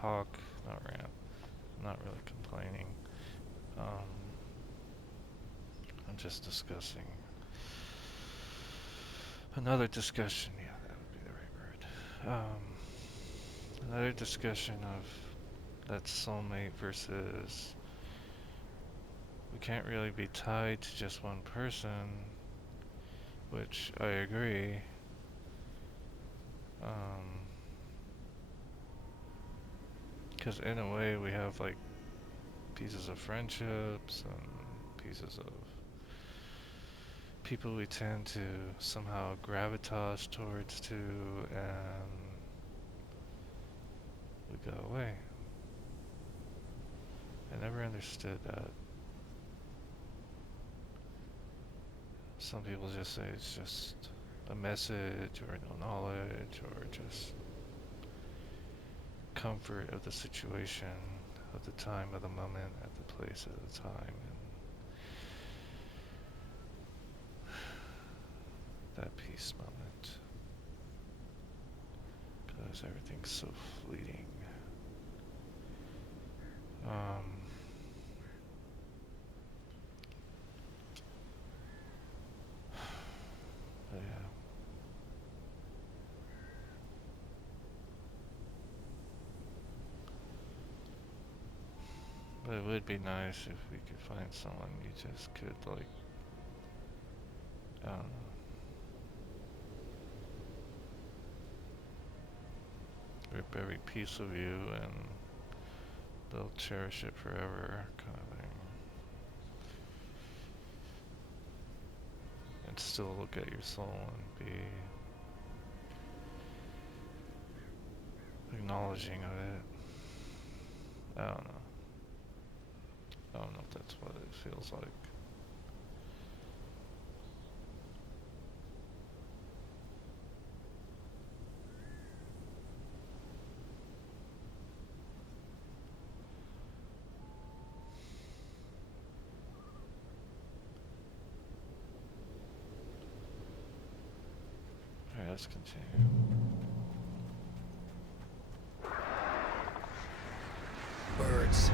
talk, not rant, not really complaining. Um, I'm just discussing another discussion. Yeah, that would be the right word. Another discussion of that soulmate versus we can't really be tied to just one person, which I agree. Because in a way we have like pieces of friendships and pieces of people we tend to somehow gravitas towards too, and we go away. I never understood that. Some people just say it's just a message or no knowledge or just comfort of the situation, of the time, of the moment, at the place, at the time, and that peace moment. Because everything's so fleeting. But yeah. But it would be nice if we could find someone you just could, like, I don't know, rip every piece of you and they'll cherish it forever, kind of thing. And still look at your soul and be acknowledging of it. I don't know. I don't know if that's what it feels like. Alright, let's continue. Birds.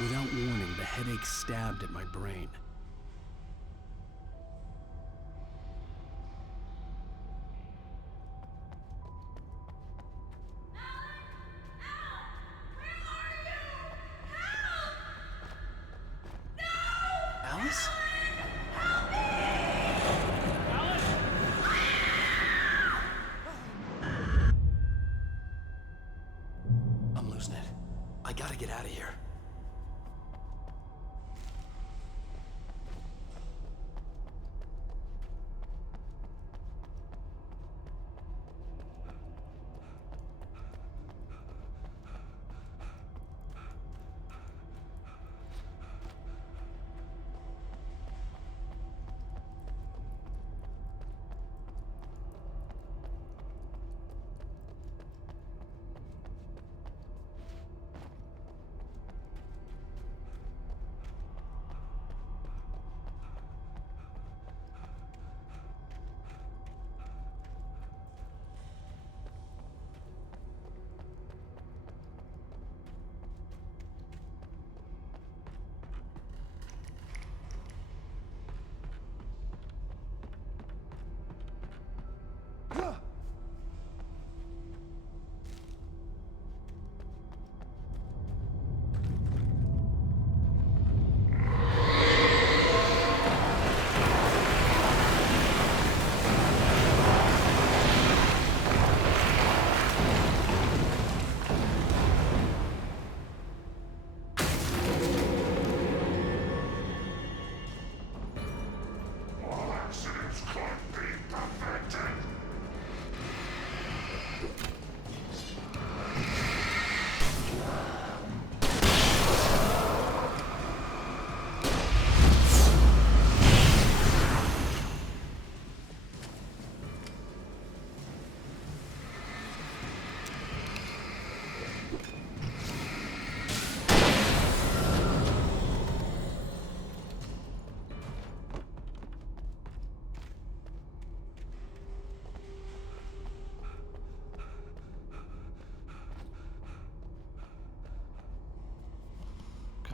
Without warning, the headache stabbed at my brain. Alice? I'm losing it. I gotta get out of here.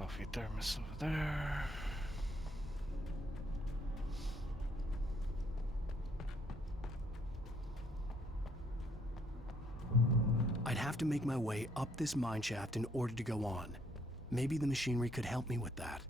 coffee thermos over there. I'd have to make my way up this mine shaft in order to go on. Maybe the machinery could help me with that.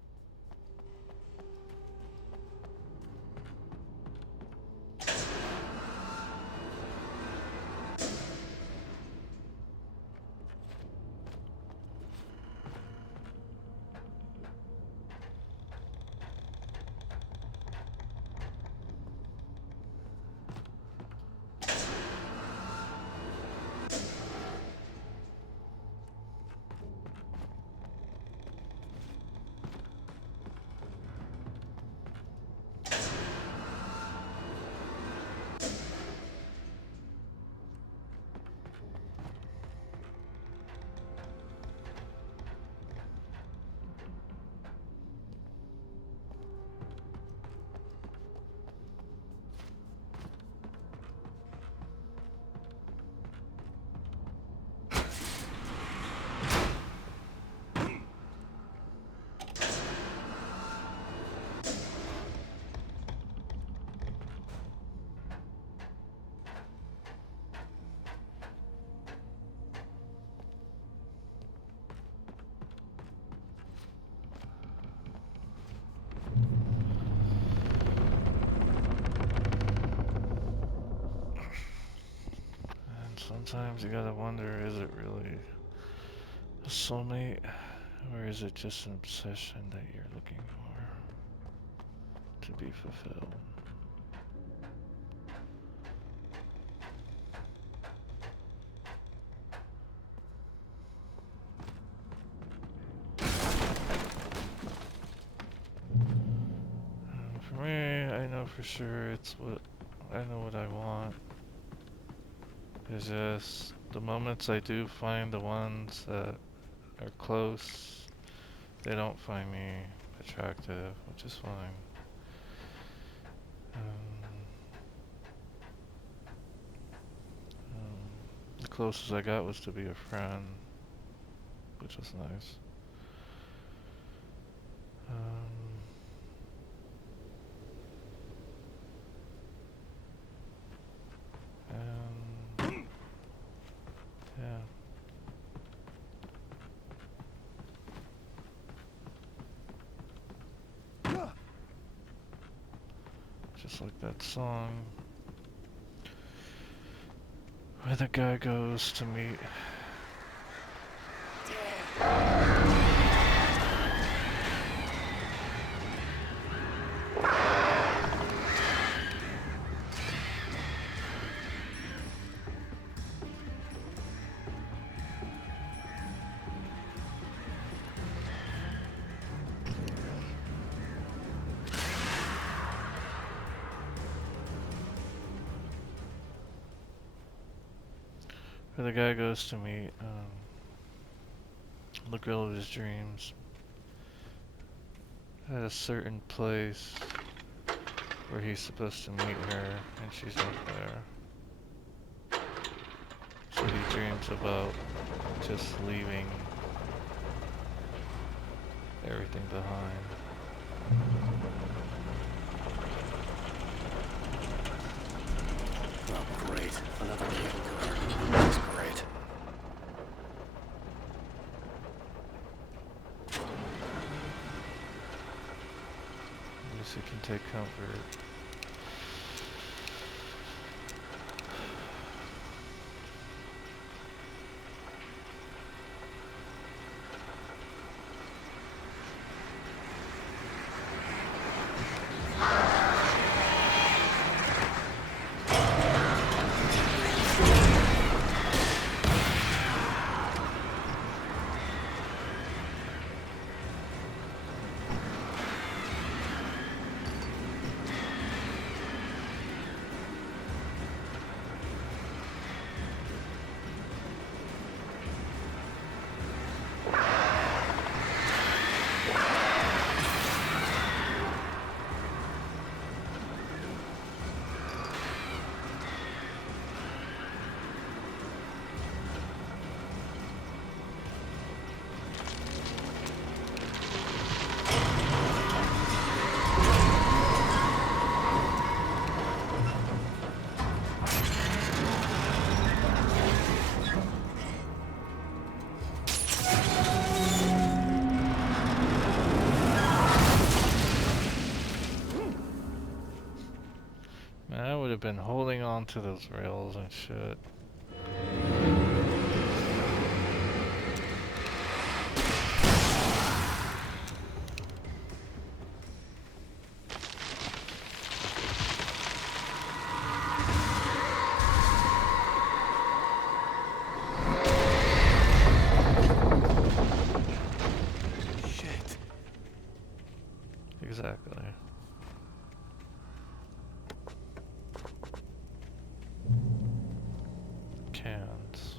And sometimes you gotta wonder, is it really a soulmate? Or is it just an obsession that you're looking for to be fulfilled? For me, I know for sure I know what I want. It's just the moments I do find the ones that are close, they don't find me attractive, which is fine. The closest I got was to be a friend, which was nice. And yeah. Just like that song where the guy goes to meet. Where the guy goes to meet the girl of his dreams at a certain place where he's supposed to meet her, and she's not there. So he dreams about just leaving everything behind. Oh, great. Another cable car. That's great. At least he can take comfort. I would have been holding on to those rails and shit. Shit. Exactly. Cans.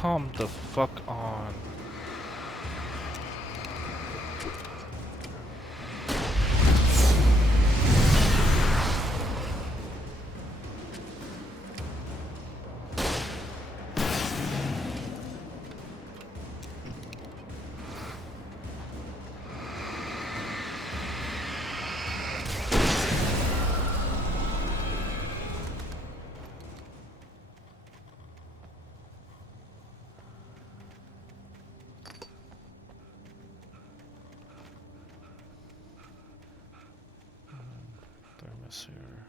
Come the fuck on. Thermos here.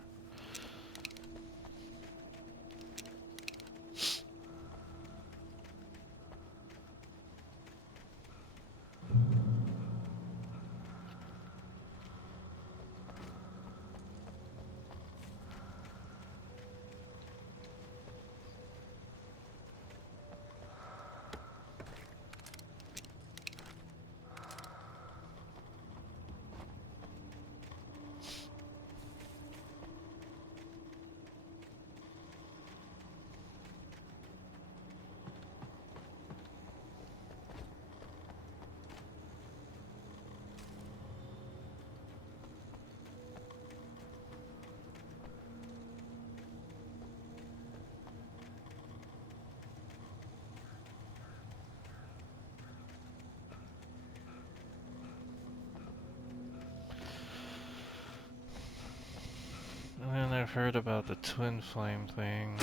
And then I've heard about the twin flame thing.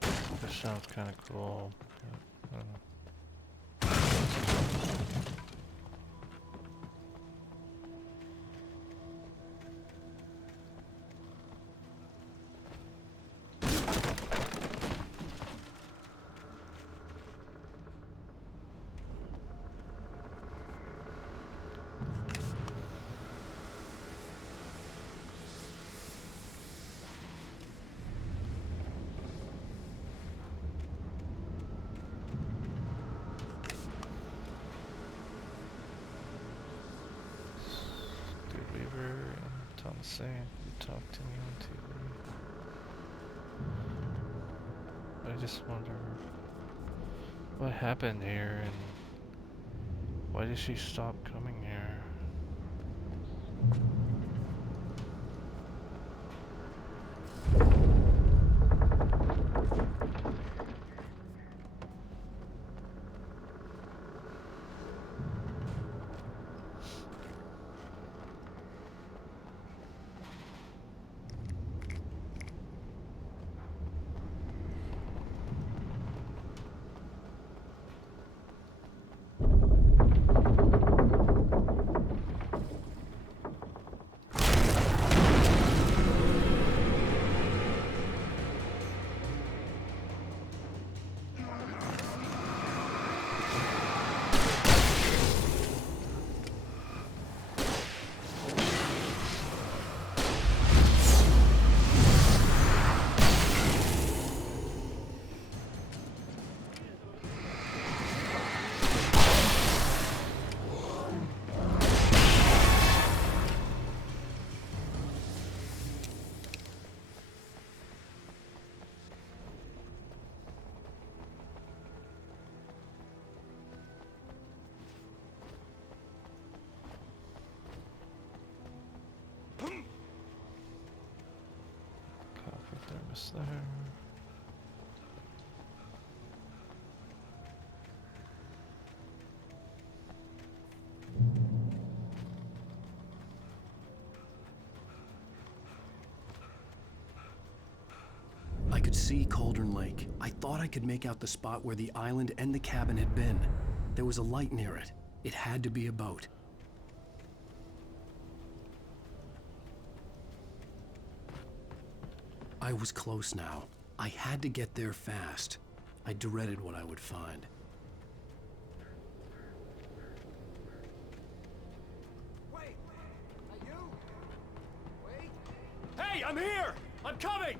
This sounds kind of cool. But, I don't know. Dude Weaver and Thomas saying you talked to me on TV. I just wonder what happened here and why did she stop coming here? What's there? I could see Cauldron Lake. I thought I could make out the spot where the island and the cabin had been. There was a light near it. It had to be a boat. I was close now. I had to get there fast. I dreaded what I would find. Wait! Are you? Wait! Hey, I'm here! I'm coming!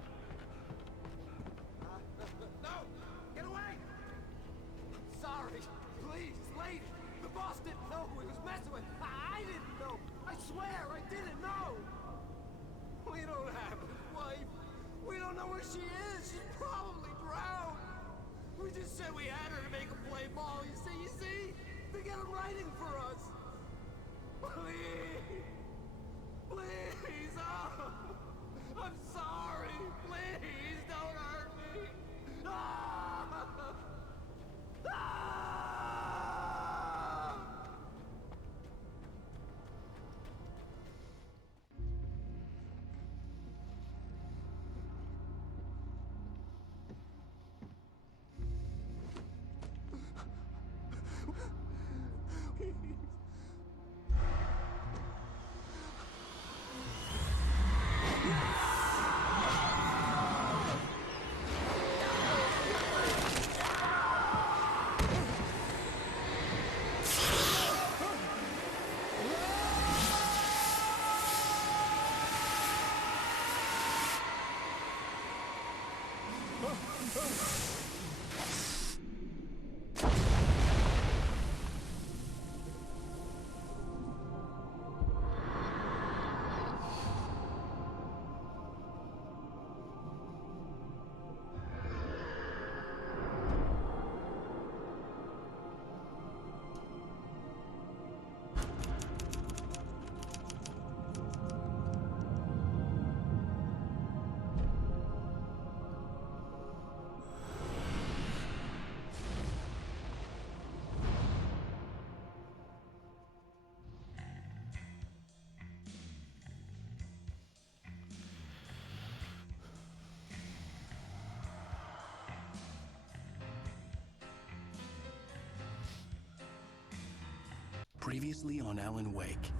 No! Get away! I'm sorry. Please, lady. The boss didn't know who he was messing with. I didn't know. I swear I didn't know. We don't have his wife. We don't know where she is. She's probably drowned. We just said we had her to make him play ball. You see? To get him writing for us. Please. Please. Oh. I'm sorry. Please don't hurt me. Ah! Ah! Previously on Alan Wake,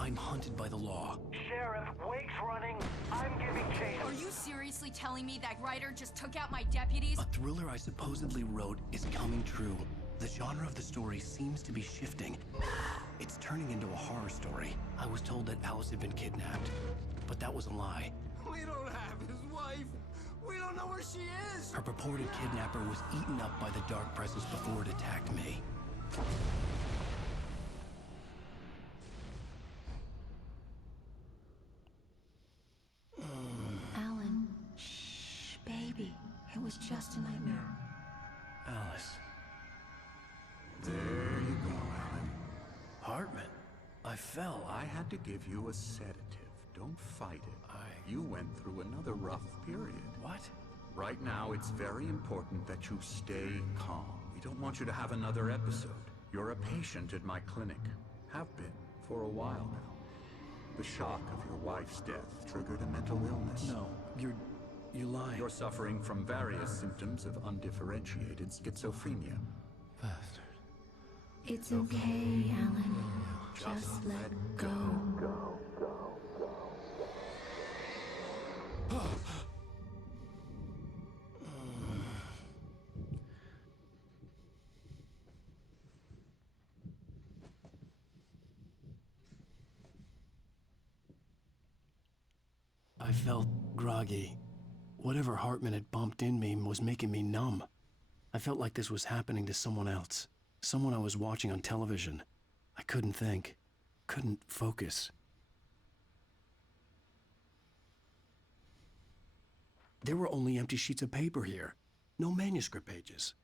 I'm hunted by the law. Sheriff, Wake's running. I'm giving chase. Are you seriously telling me that writer just took out my deputies? A thriller I supposedly wrote is coming true. The genre of the story seems to be shifting. It's turning into a horror story. I was told that Alice had been kidnapped, but that was a lie. We don't have his wife. We don't know where she is. Her purported kidnapper was eaten up by the dark presence before it attacked me. Alan, shh, baby. It was just a nightmare. Alice. There you go, Alan. Hartman. I fell. I had to give you a sedative. Don't fight it. You went through another rough period. What? Right now, it's very important that you stay calm. We don't want you to have another episode. You're a patient at my clinic. Have been for a while now. The shock of your wife's death triggered a mental illness. No, you're lying. You're suffering from various symptoms of undifferentiated schizophrenia. Bastard. It's okay, Alan. Just let go. I felt groggy. Whatever Hartman had bumped in me was making me numb. I felt like this was happening to someone else. Someone I was watching on television. I couldn't think. Couldn't focus. There were only empty sheets of paper here. No manuscript pages.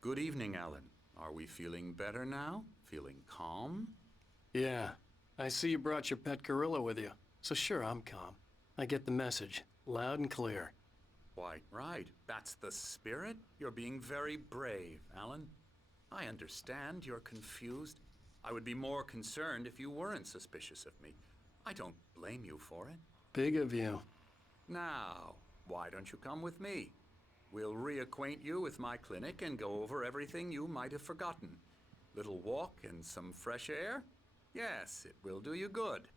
Good evening, Alan. Are we feeling better now? Feeling calm? Yeah. I see you brought your pet gorilla with you. So sure, I'm calm. I get the message. Loud and clear. Quite right. That's the spirit. You're being very brave, Alan. I understand you're confused. I would be more concerned if you weren't suspicious of me. I don't blame you for it. Big of you. Now, why don't you come with me? We'll reacquaint you with my clinic and go over everything you might have forgotten. Little walk and some fresh air? Yes, it will do you good.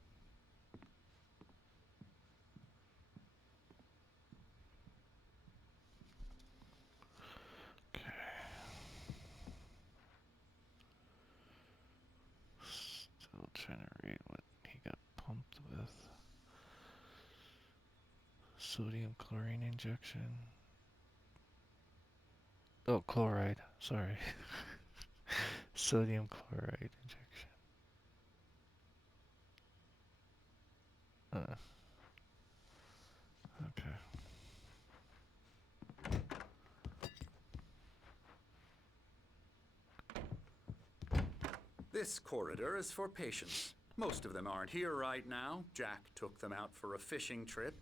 Okay. Still trying to read what he got pumped with. Sodium chlorine injection. Oh, chloride. Sorry. Sodium chloride injection. Okay. This corridor is for patients. Most of them aren't here right now. Jack took them out for a fishing trip,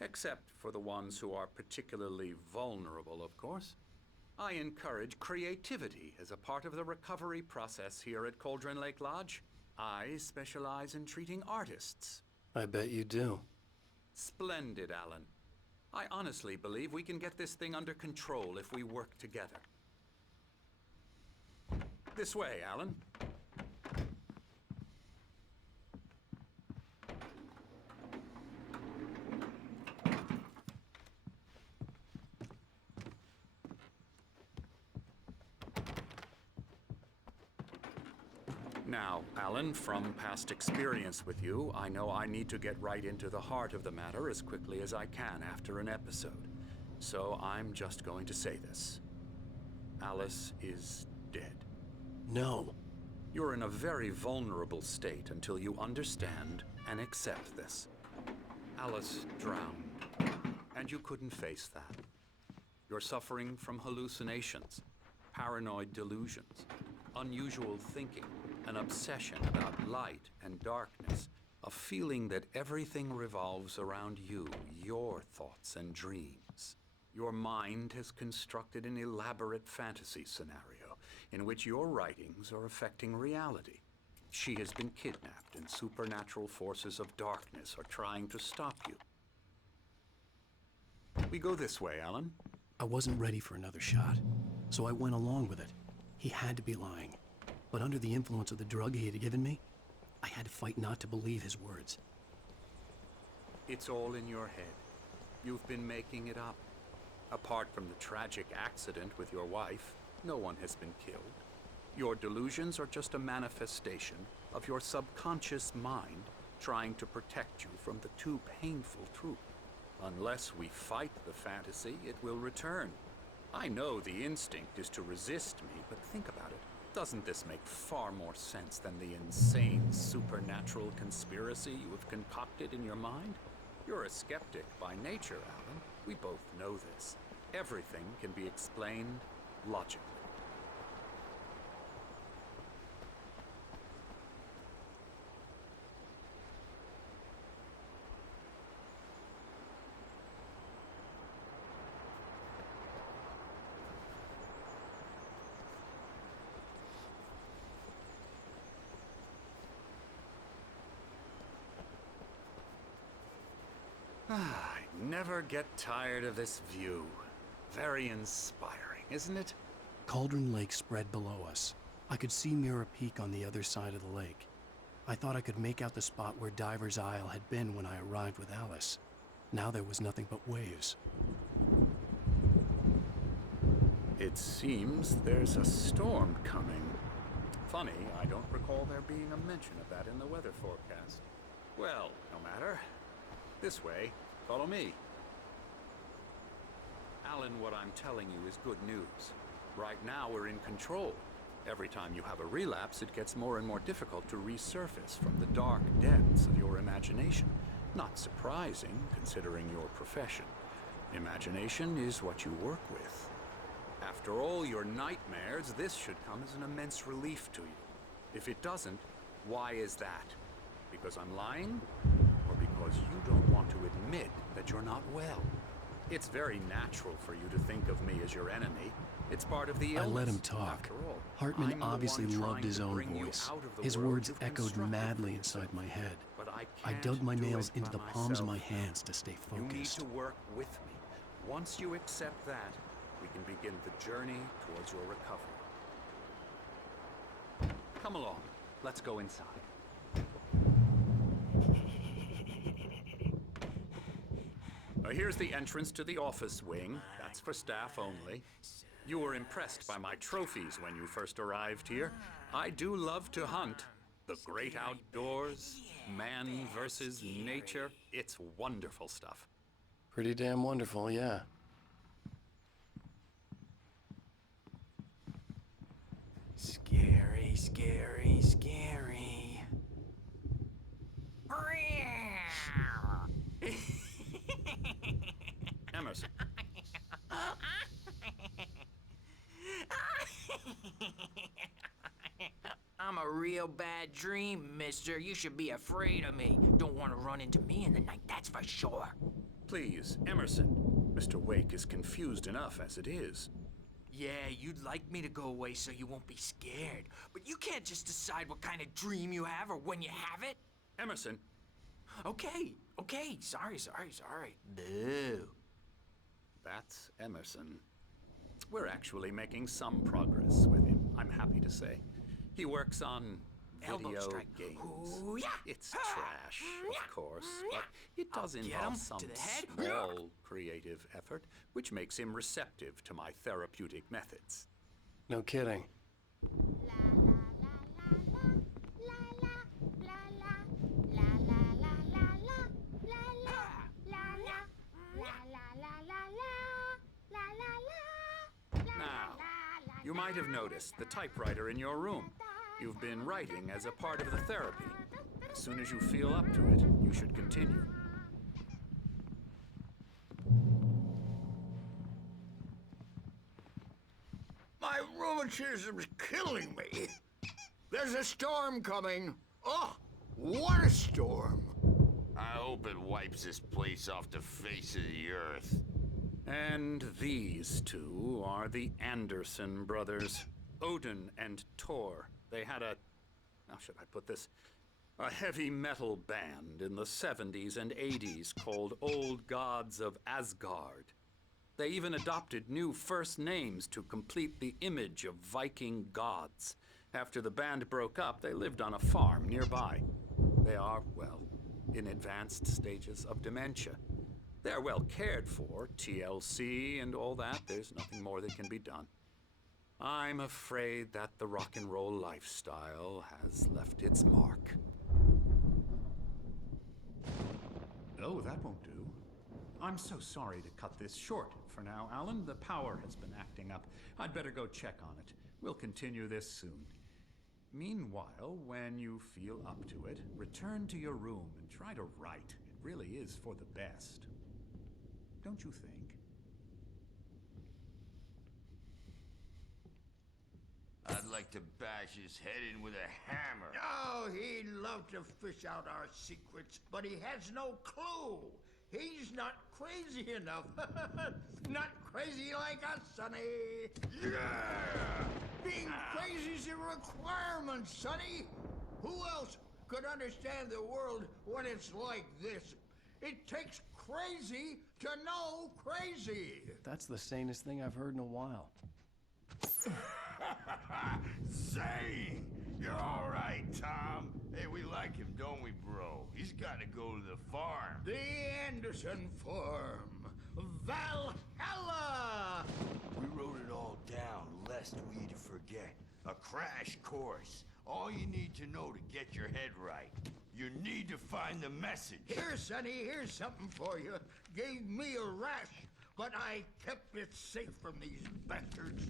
except for the ones who are particularly vulnerable, of course. I encourage creativity as a part of the recovery process here at Cauldron Lake Lodge. I specialize in treating artists. I bet you do. Splendid, Alan. I honestly believe we can get this thing under control if we work together. This way, Alan. Now, Alan, from past experience with you, I know I need to get right into the heart of the matter as quickly as I can after an episode. So I'm just going to say this. Alice is dead. No. You're in a very vulnerable state until you understand and accept this. Alice drowned, and you couldn't face that. You're suffering from hallucinations, paranoid delusions, unusual thinking, an obsession about light and darkness, a feeling that everything revolves around you, your thoughts and dreams. Your mind has constructed an elaborate fantasy scenario in which your writings are affecting reality. She has been kidnapped and supernatural forces of darkness are trying to stop you. We go this way, Alan. I wasn't ready for another shot, so I went along with it. He had to be lying. But under the influence of the drug he had given me, I had to fight not to believe his words. It's all in your head. You've been making it up. Apart from the tragic accident with your wife, no one has been killed. Your delusions are just a manifestation of your subconscious mind trying to protect you from the too painful truth. Unless we fight the fantasy, it will return. I know the instinct is to resist me, but think about it. Doesn't this make far more sense than the insane supernatural conspiracy you have concocted in your mind? You're a skeptic by nature, Alan. We both know this. Everything can be explained logically. I never get tired of this view. Very inspiring, isn't it? Cauldron Lake spread below us. I could see Mirror Peak on the other side of the lake. I thought I could make out the spot where Diver's Isle had been when I arrived with Alice. Now there was nothing but waves. It seems there's a storm coming. Funny, I don't recall there being a mention of that in the weather forecast. Well, no matter. This way. Follow me. Alan, what I'm telling you is good news. Right now, we're in control. Every time you have a relapse, it gets more and more difficult to resurface from the dark depths of your imagination. Not surprising, considering your profession. Imagination is what you work with. After After all your nightmares, this should come as an immense relief to you. If it doesn't, why is that? Because I'm lying? Or because you don't want to admit that you're not well? It's very natural for you to think of me as your enemy. It's part of the illness. I let him talk. After all, Hartman I'm the obviously one loved trying his to own bring you voice. out of the His world words you've echoed constructed madly for inside yourself. my head. But I I can't dug my do nails it into by the palms of my myself. hands to stay You need focused. to work with me. Once you accept that, we can begin the journey towards your recovery. Come along. Let's go inside. Here's the entrance to the office wing. That's for staff only. You were impressed by my trophies when you first arrived here. I do love to hunt. The great outdoors, man versus nature. It's wonderful stuff. Pretty damn wonderful, yeah. Scary, scary, scary. Emerson. I'm a real bad dream, mister. You should be afraid of me. Don't want to run into me in the night, that's for sure. Please, Emerson. Mr. Wake is confused enough as it is. Yeah, you'd like me to go away so you won't be scared. But you can't just decide what kind of dream you have or when you have it. Emerson. Okay. Sorry. Boo. That's Emerson. We're actually making some progress with him, I'm happy to say. He works on Elbow video strike. games. Ooh, yeah. It's trash, of course, but it does I'll get involve him some to the head. small creative effort, which makes him receptive to my therapeutic methods. No kidding. Now, you might have noticed the typewriter in your room. You've been writing as a part of the therapy. As soon as you feel up to it, you should continue. My rheumatism's killing me. There's a storm coming. Oh, what a storm. I hope it wipes this place off the face of the earth. And these two are the Anderson brothers, Odin and Tor. They had how should I put this? A heavy metal band in the 70s and 80s called Old Gods of Asgard. They even adopted new first names to complete the image of Viking gods. After the band broke up, they lived on a farm nearby. They are, well, in advanced stages of dementia. They're well cared for, TLC and all that. There's nothing more that can be done. I'm afraid that the rock and roll lifestyle has left its mark. Oh, that won't do. I'm so sorry to cut this short for now, Alan. The power has been acting up. I'd better go check on it. We'll continue this soon. Meanwhile, when you feel up to it, return to your room and try to write. It really is for the best. Don't you think? I'd like to bash his head in with a hammer. Oh, he'd love to fish out our secrets, but he has no clue. He's not crazy enough. Not crazy like us, Sonny. Yeah! Being crazy's a requirement, Sonny. Who else could understand the world when it's like this? It takes crazy to know crazy. That's the sanest thing I've heard in a while. Sane! You're all right, Tom. Hey, we like him, don't we, bro? He's got to go to the farm. The Anderson Farm. Valhalla! We wrote it all down, lest we forget. A crash course. All you need to know to get your head right. You need to find the message. Here, Sonny, here's something for you. Gave me a rash, but I kept it safe from these bastards.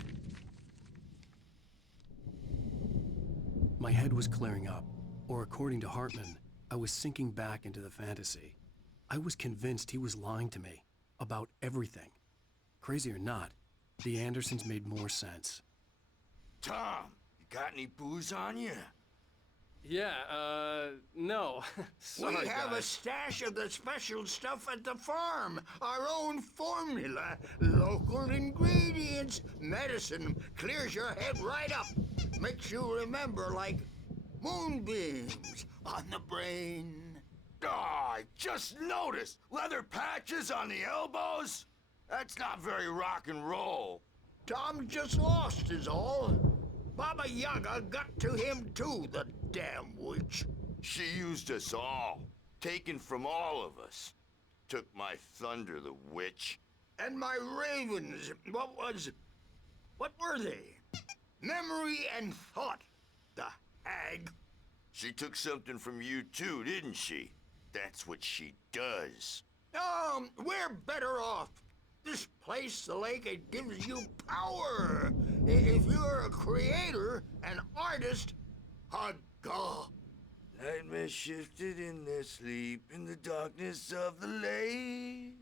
My head was clearing up, or according to Hartman, I was sinking back into the fantasy. I was convinced he was lying to me about everything. Crazy or not, The Andersons made more sense. Tom, you got any booze on you? Yeah, no. Sorry, We have a guys. stash of the special stuff at the farm. Our own formula. Local ingredients. Medicine clears your head right up. Makes you remember like moonbeams on the brain. Oh, I just noticed. Leather patches on the elbows? That's not very rock and roll. Tom just lost is all. Baba Yaga got to him too, the damn witch. She used us all. Taken from all of us. Took my thunder, the witch. And my ravens, what were they? Memory and thought, the hag. She took something from you too, didn't she? That's what she does. We're better off. This place, the lake, it gives you power. If you're a creator, an artist, a god. Nightmares shifted in their sleep in the darkness of the lake.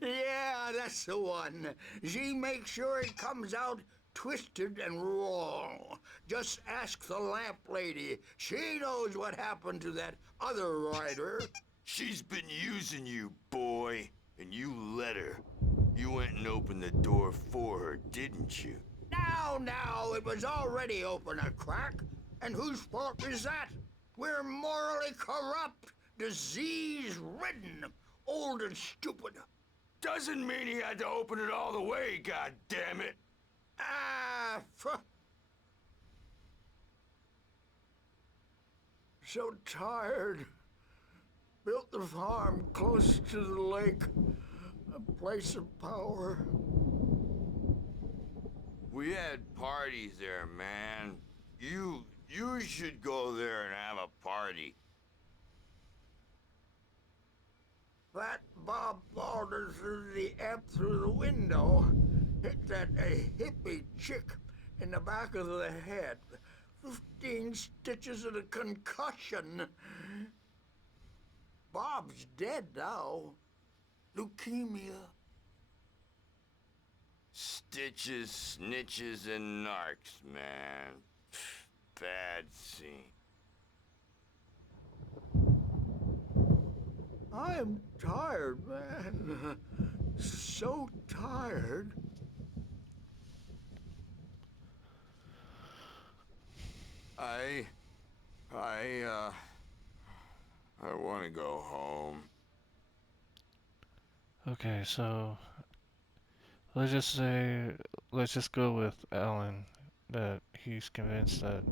Yeah, that's the one. She makes sure it comes out twisted and wrong. Just ask the lamp lady. She knows what happened to that other writer. She's been using you, boy, and you let her. You went and opened the door for her, didn't you? Now, it was already open a crack. And whose fault is that? We're morally corrupt, disease-ridden, old and stupid. Doesn't mean he had to open it all the way, goddammit. So tired. Built the farm close to the lake, a place of power. We had parties there, man. You should go there and have a party. That Bob Balder threw the amp through the window, hit that hippie chick in the back of the head. 15 stitches and a concussion. Bob's dead now. Leukemia. Stitches, snitches, and narcs, man. Bad scene. I am tired, man. So tired. I want to go home. Okay, so let's just go with Alan that he's convinced that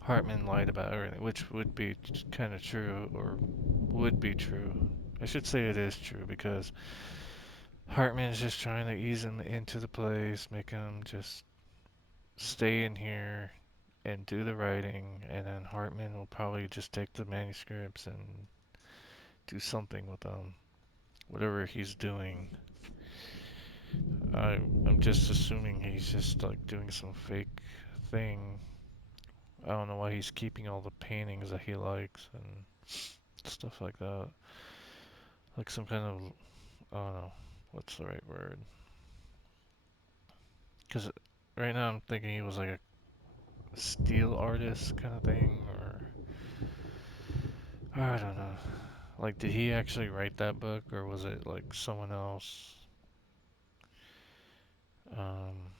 Hartman lied about everything, which would be kind of true, or would be true. I should say it is true because Hartman is just trying to ease him into the place, make him just stay in here and do the writing, and then Hartman will probably just take the manuscripts and do something with them, whatever he's doing. I'm just assuming he's just like doing some fake thing. I don't know why he's keeping all the paintings that he likes and stuff like that. Like some kind of, I don't know, what's the right word? Because right now I'm thinking he was like a steel artist kind of thing, or I don't know. Like, did he actually write that book, or was it like someone else? Um,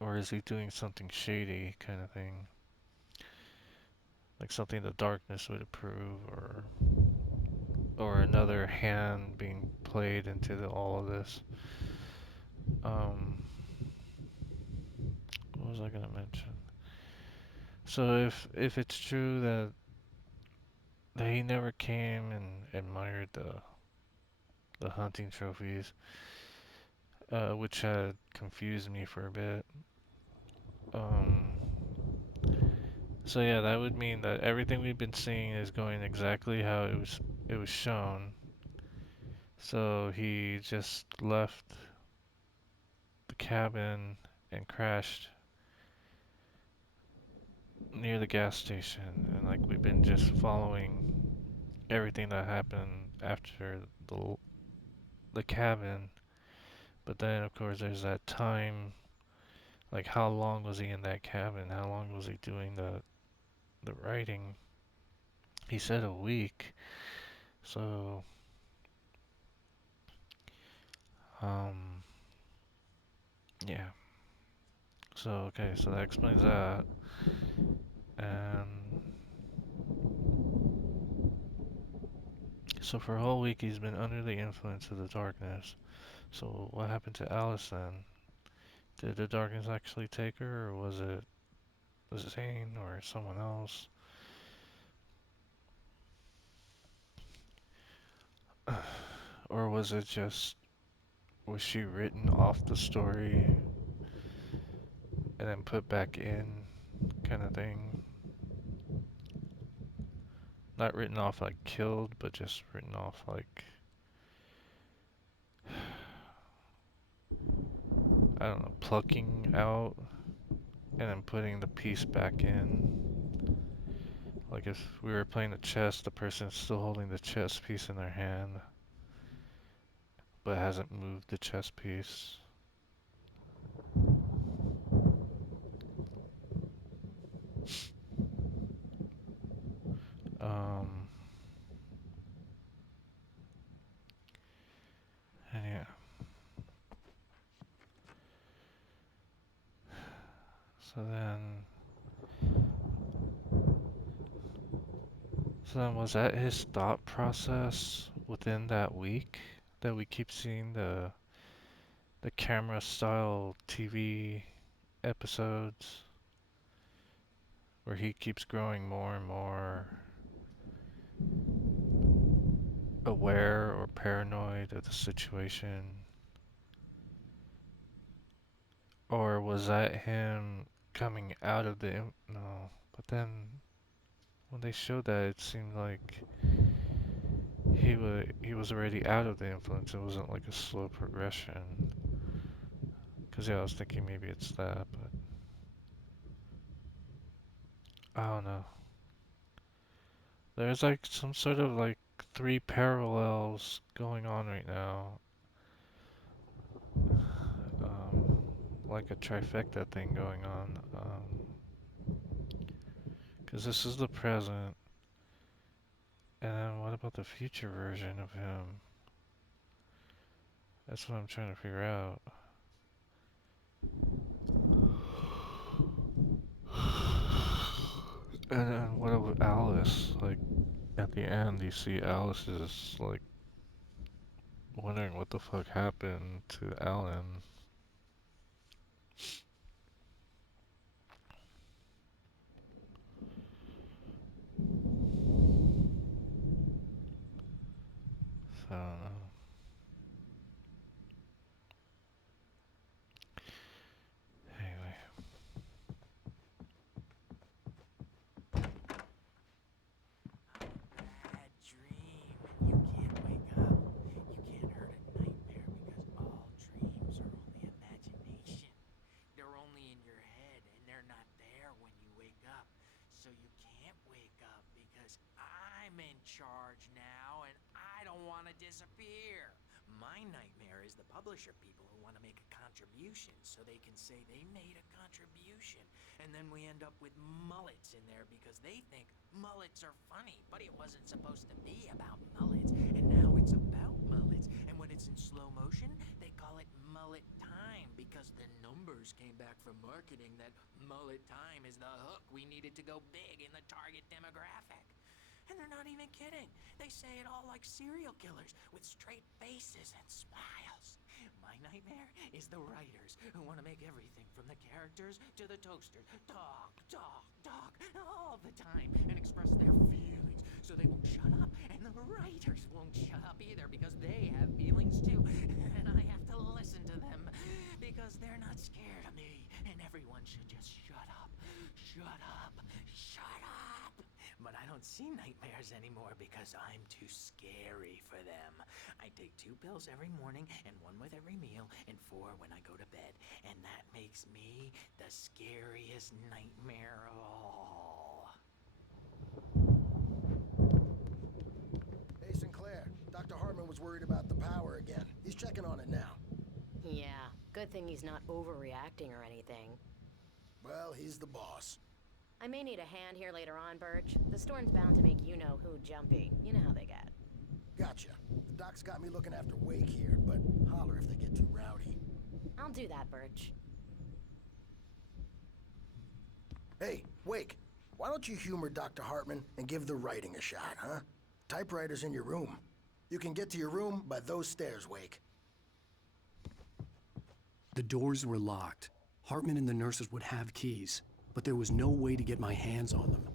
or is he doing something shady kind of thing? Like something the darkness would approve, or another hand being played into all of this. Um, what was I gonna mention? So if it's true that he never came and admired the hunting trophies, which had confused me for a bit. Um, so yeah, that would mean that everything we've been seeing is going exactly how it was shown. So he just left the cabin and crashed near the gas station, and like we've been just following everything that happened after the cabin. But then, of course, there's that time. Like, how long was he in that cabin? How long was he doing the writing? He said a week. So, um, yeah. So, okay, so that explains that. And so for a whole week he's been under the influence of the darkness. So what happened to Alice then? Did the darkness actually take her, or was it Zane or someone else? Or was it just, was she written off the story and then put back in, kind of thing? Not written off like killed, but just written off like, I don't know, plucking out and then putting the piece back in. Like if we were playing the chess, the person's still holding the chess piece in their hand, but hasn't moved the chess piece. Um, and yeah. So then was that his thought process within that week that we keep seeing the camera style TV episodes where he keeps growing more and more aware or paranoid of the situation? Or was that him coming out of no, but then when they showed that it seemed like he was already out of the influence. It wasn't like a slow progression. Cause yeah, I was thinking maybe it's that, but I don't know. There's like some sort of like three parallels going on right now. Um, like a trifecta thing going on. 'Cause this is the present, and then what about the future version of him? That's what I'm trying to figure out. And then what about Alice? Like at the end, you see Alice is like wondering what the fuck happened to Alan. So I don't know. Anyway. Bad dream. You can't wake up. You can't hurt a nightmare because all dreams are only imagination. They're only in your head and they're not there when you wake up. So you can't wake up because I'm in charge now and I don't want to disappear. My nightmare is the publisher people who want to make a contribution so they can say they made a contribution. And then we end up with mullets in there because they think mullets are funny. But it wasn't supposed to be about mullets. And now it's about mullets. And when it's in slow motion, they call it mullet time because the numbers came back from marketing that mullet time is the hook we needed to go big in the target demographic. And they're not even kidding. They say it all like serial killers with straight faces and smiles. My nightmare is the writers who want to make everything from the characters to the toasters talk, all the time and express their feelings so they won't shut up. And the writers won't shut up either because they have feelings too. And I have to listen to them because they're not scared of me. And everyone should just shut up, shut up, shut up. But I don't see nightmares anymore because I'm too scary for them. I take 2 pills every morning and 1 with every meal and 4 when I go to bed. And that makes me the scariest nightmare of all. worried about the power again. He's checking on it now. Yeah, good thing he's not overreacting or anything. Well, he's the boss. I may need a hand here later on, Birch. The storm's bound to make you-know-who jumpy. You know how they get. Gotcha. The doc's got me looking after Wake here, but holler if they get too rowdy. I'll do that, Birch. Hey, Wake, why don't you humor Dr. Hartman and give the writing a shot, huh? Typewriter's in your room. You can get to your room by those stairs, Wake. The doors were locked. Hartman and the nurses would have keys, but there was no way to get my hands on them.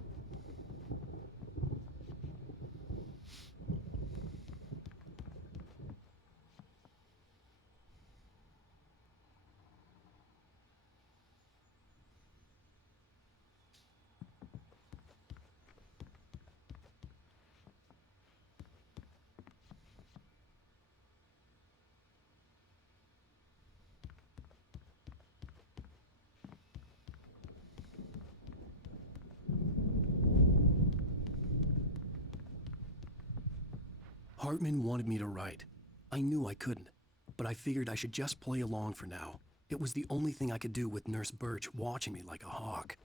Hartman wanted me to write. I knew I couldn't, but I figured I should just play along for now. It was the only thing I could do with Nurse Birch watching me like a hawk.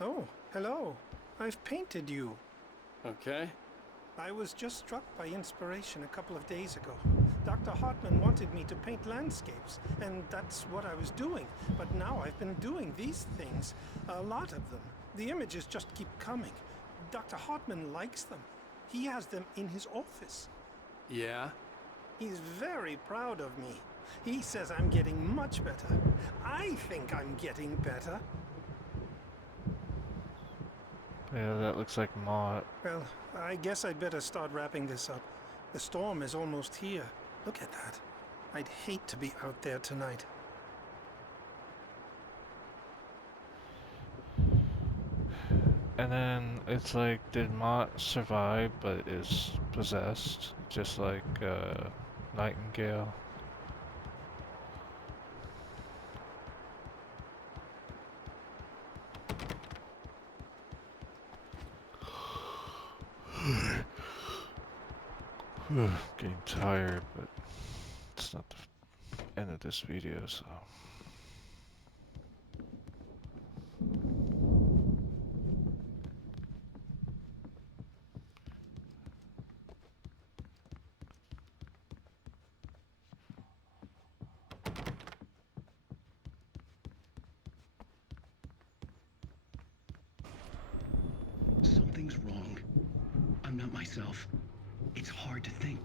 Oh, hello. I've painted you. Okay. I was just struck by inspiration a couple of days ago. Dr. Hartman wanted me to paint landscapes, and that's what I was doing. But now I've been doing these things, a lot of them. The images just keep coming. Dr. Hartman likes them. He has them in his office. Yeah? He's very proud of me. He says I'm getting much better. I think I'm getting better. Yeah, that looks like Mott. Well, I guess I'd better start wrapping this up. The storm is almost here. Look at that. I'd hate to be out there tonight. And then it's like, did Mott survive but is possessed? Just like Nightingale. Getting tired, but it's not the end of this video, so. Something's wrong. I'm not myself. It's hard to think.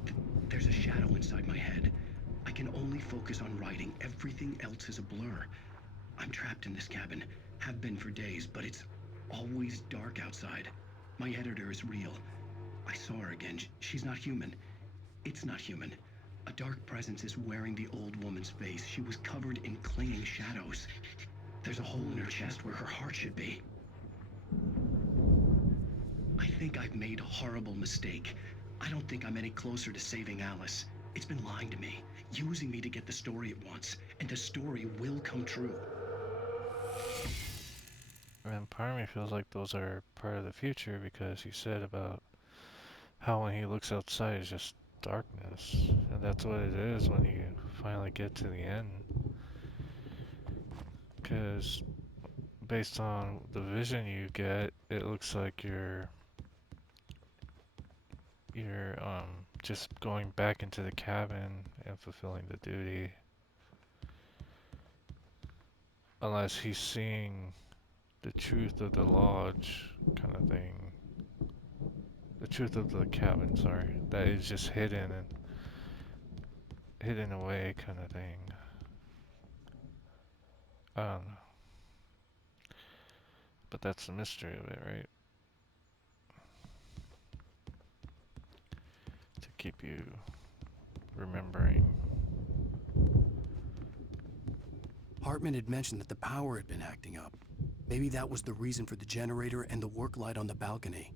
There's a shadow inside my head. I can only focus on writing. Everything else is a blur. I'm trapped in this cabin. Have been for days, but it's always dark outside. My editor is real. I saw her again. She's not human. It's not human. A dark presence is wearing the old woman's face. She was covered in clinging shadows. There's a hole in her chest where her heart should be. I think I've made a horrible mistake. I don't think I'm any closer to saving Alice. It's been lying to me, using me to get the story it wants, and the story will come true. And part of me feels like those are part of the future because he said about how when he looks outside it's just darkness. And that's what it is when you finally get to the end. Because based on the vision you get, it looks like you're just going back into the cabin and fulfilling the duty. Unless he's seeing the truth of the lodge kind of thing. The truth of the cabin, sorry. That is just hidden and hidden away kind of thing. I don't know. But that's the mystery of it, right? To keep you remembering. Hartman had mentioned that the power had been acting up. Maybe that was the reason for the generator and the work light on the balcony.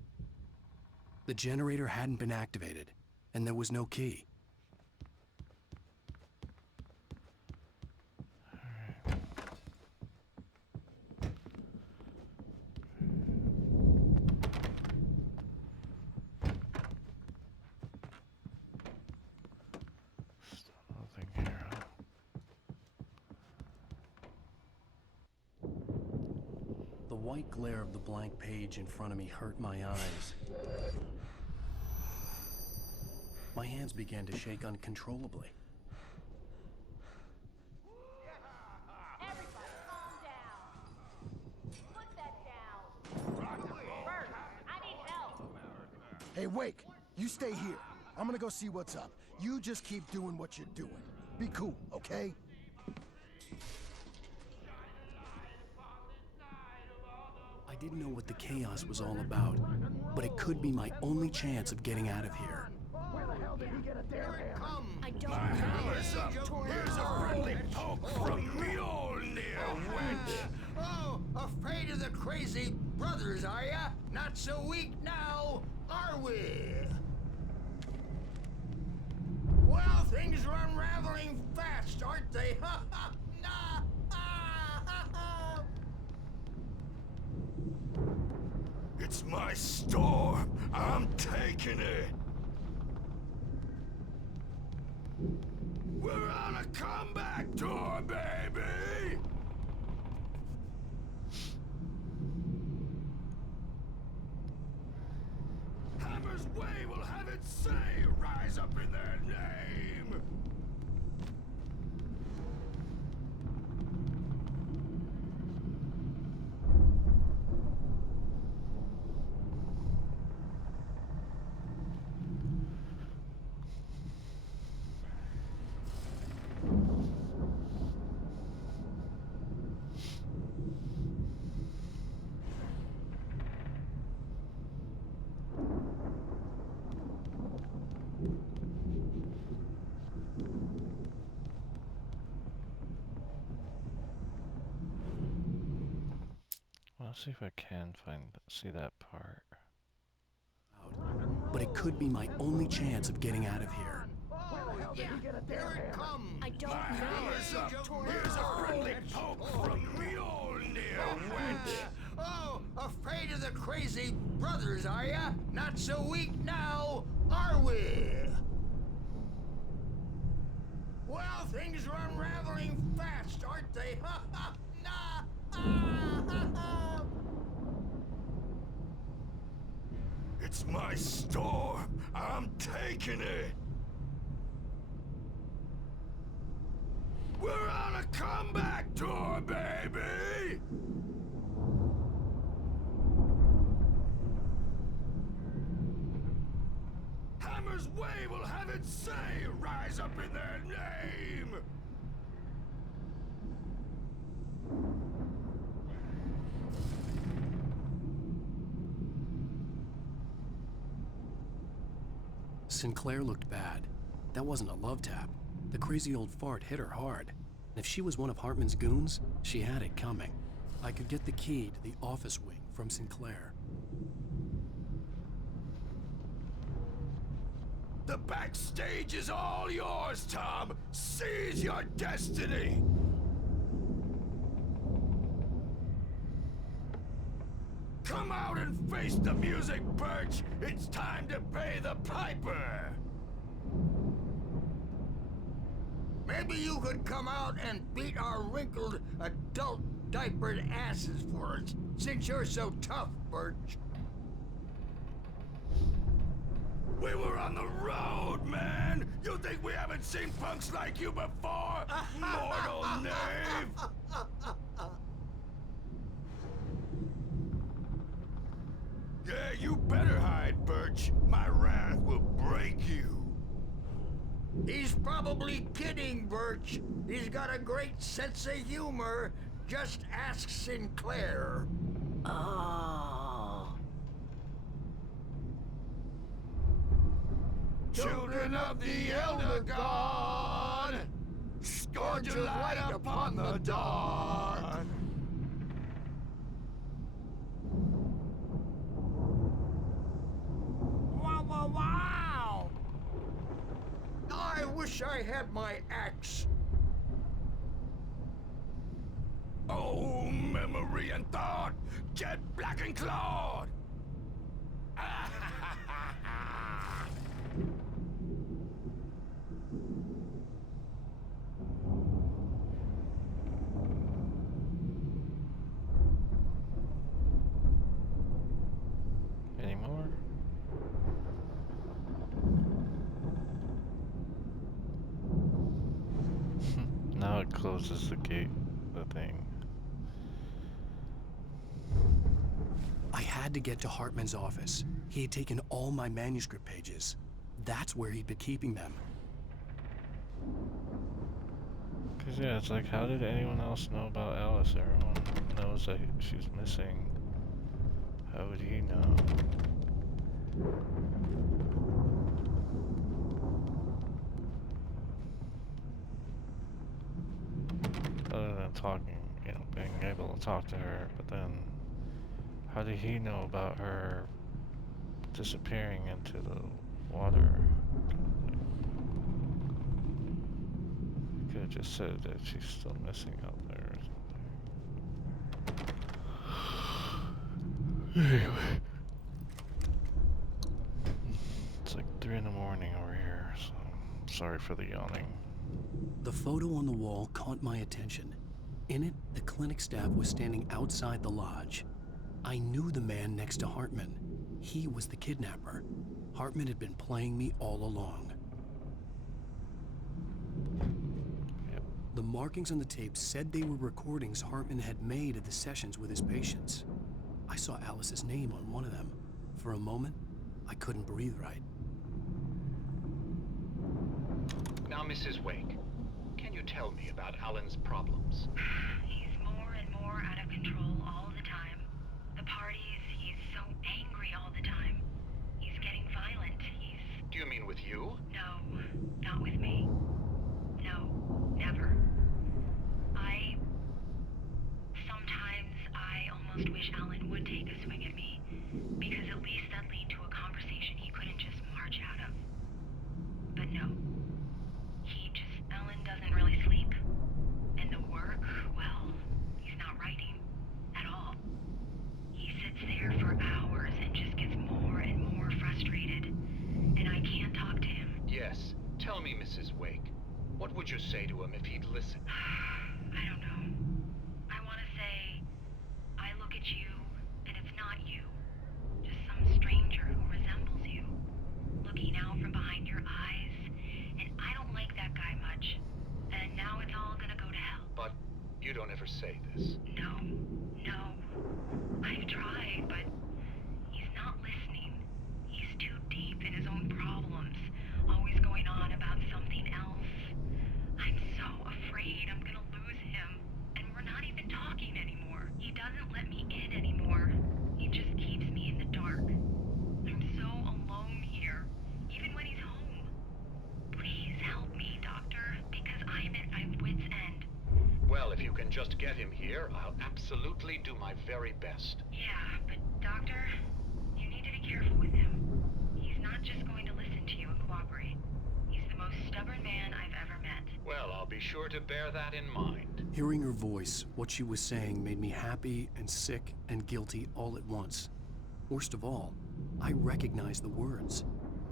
The generator hadn't been activated, and there was no key. white glare of the blank page in front of me hurt my eyes. My hands began to shake uncontrollably. Everybody, calm down. Put that down. Bert, I need help. Hey, Wake, you stay here. I'm gonna go see what's up. You just keep doing what you're doing. Be cool, okay? I didn't know what the chaos was all about, but it could be my only chance of getting out of here. Where the hell did he get a damn hammer? I don't My know. hammer's up. Here's a friendly poke from Mjolnir, wench. Oh, afraid of the crazy brothers, are ya? Not so weak now, are we? Well, things are unraveling fast, aren't they? Ha ha! Nah! Ah, ha, ha. It's my storm. I'm taking it. We're on a comeback tour, baby! Hammer's Way will have its say rise up in their name! Well, let's see if I can see that part. But it could be my only chance of getting out of here. Where the hell did he get a damn hammer? I don't My know. hammer's up. Here's a friendly poke from Mjolnir, wench. Oh, afraid of the crazy brothers, are ya? Not so weak now, are we? Well, things are unraveling fast, aren't they? Ha ha! Nah! Ah, ha, ha. It's my storm. I'm taking it. We're on a comeback tour, baby! Hammer's Way will have its say rise up in their name! Sinclair looked bad. That wasn't a love tap. The crazy old fart hit her hard. And if she was one of Hartman's goons, she had it coming. I could get the key to the office wing from Sinclair. The backstage is all yours, Tom! Seize your destiny! Come out and face the music, Birch! It's time to pay the piper! Maybe you could come out and beat our wrinkled, adult, diapered asses for us, since you're so tough, Birch. We were on the road, man! You think we haven't seen punks like you before? Mortal knave! Yeah, you better hide, Birch. My wrath will break you. He's probably kidding, Birch. He's got a great sense of humor. Just ask Sinclair. Oh. Children of the Elder God, scourge your light upon the dark. Wow, wow, wow! I wish I had my axe. Oh, memory and thought, jet black and clawed. closes the gate, the thing. I had to get to Hartman's office. He had taken all my manuscript pages. That's where he'd been keeping them. Cause yeah, it's like, how did anyone else know about Alice? Everyone knows that she's missing. How would he know? Other than talking, you know, being able to talk to her, but then how did he know about her disappearing into the water? He could have just said that she's still missing out there or something. Anyway. It's like 3 in the morning over here, so sorry for the yawning. The photo on the wall caught my attention. In it, the clinic staff was standing outside the lodge. I knew the man next to Hartman. He was the kidnapper. Hartman had been playing me all along. Yep. The markings on the tape said they were recordings Hartman had made of the sessions with his patients. I saw Alice's name on one of them. For a moment, I couldn't breathe right. Now, Mrs. Wake, can you tell me about Alan's problems? He's more and more out of control all the time. The parties, he's so angry all the time. He's getting violent. Do you mean with you? No, not with me. No, never. Sometimes I almost wish Alan would take a swing at me, because at least that'd lead to a conversation he couldn't just march out of. But no. Alan doesn't really sleep. And the work, well, he's not writing at all. He sits there for hours and just gets more and more frustrated. And I can't talk to him. Yes. Tell me, Mrs. Wake, what would you say to him if he'd listen? I don't know. I want to say, I look at you, and it's not you. Just some stranger who resembles you. Looking out from behind your eyes. And I don't like that guy much. And now it's all gonna go to hell. But you don't ever say this. No. I've tried, but he's not listening. He's too deep in his own problems, always going on about something else. I'm so afraid I'm gonna lose him. And we're not even talking anymore. He doesn't let me in anymore. He just keeps me in the dark. I'm so alone here, even when he's home. Please help me, Doctor, because I'm at my wit's end. Well, if you can just get him here, I'll absolutely do my very best. Yeah, but Doctor, you need to be careful with him. He's not just going to listen to you and cooperate. He's the most stubborn man I've ever met. Well, I'll be sure to bear that in mind. Hearing her voice, what she was saying made me happy and sick and guilty all at once. Worst of all, I recognized the words.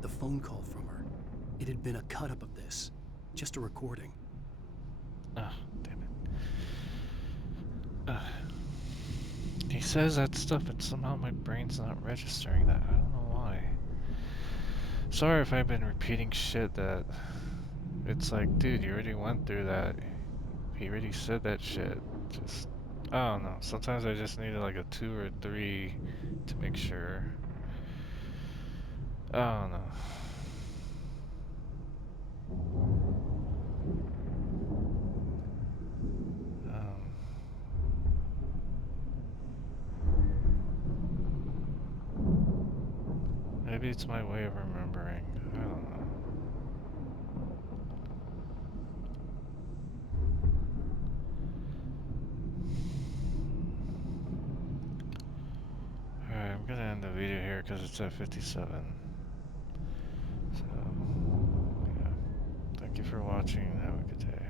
The phone call from her. It had been a cut-up of this. Just a recording. Ah, damn it. He says that stuff, and somehow my brain's not registering that. I don't know why. Sorry if I've been repeating shit that... It's like, dude, you already went through that. He already said that shit. Just... I don't know. Sometimes I just needed like a 2 or 3 to make sure. I don't know. Maybe it's my way of remembering. I don't know. Alright, I'm gonna end the video here because it's at 57. So, yeah. Thank you for watching. Have a good day.